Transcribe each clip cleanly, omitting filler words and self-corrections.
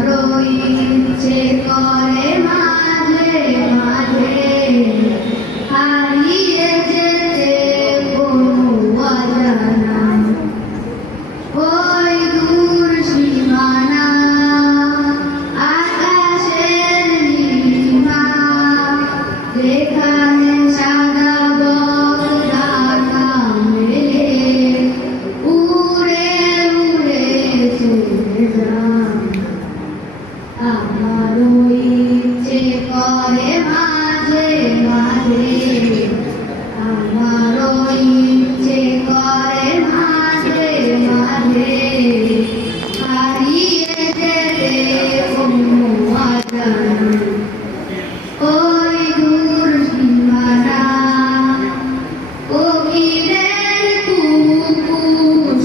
ইচ্ছে করে মাঝে মাঝে হারিয়ে যেতে কোনো অজানা ওই দূর সীমানা আকাশের নীলিমা যেখানে সাদা বকখানা মেলে উড়ে উড়ে চলে যায়। আমারও ইচ্ছে করে মাঝে মাঝে আমারও ইচ্ছে করে মাঝে মাঝে হারিয়ে যেতে কোনো অজানা ওই দূর সীমানা কোকিলের কুকু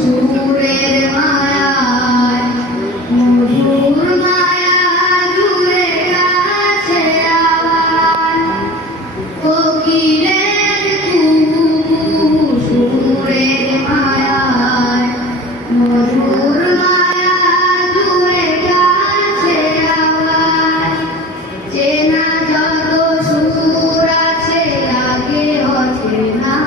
সুরের মায়ায় মধুর মায়া জুড়ে আছে আবার কোকিলের কুকু সুরের মায়ায় মধুর মায়া জুড়ে আছে আবার চেনা যত সুর আছে লাগে অচেনা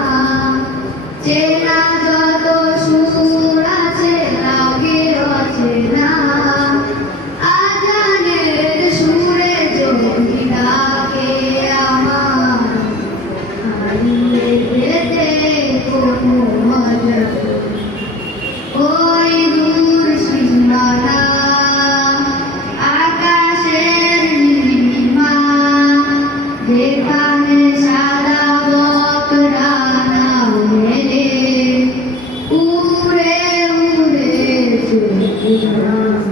চেনা যত সুর আছে লাগে অচেনা আজানের সুরে যদি ডাকে আমার হারিয়ে যেতে কোনো অজানা ওই দূর সীমানা আকাশের নীলিমা যেখানে সাদা বকখানা মেলে উড়ে উড়ে চলে যায়।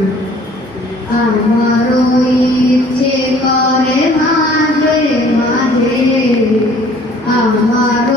আমারও ইচ্ছে করে মাঝে মাঝে আমারও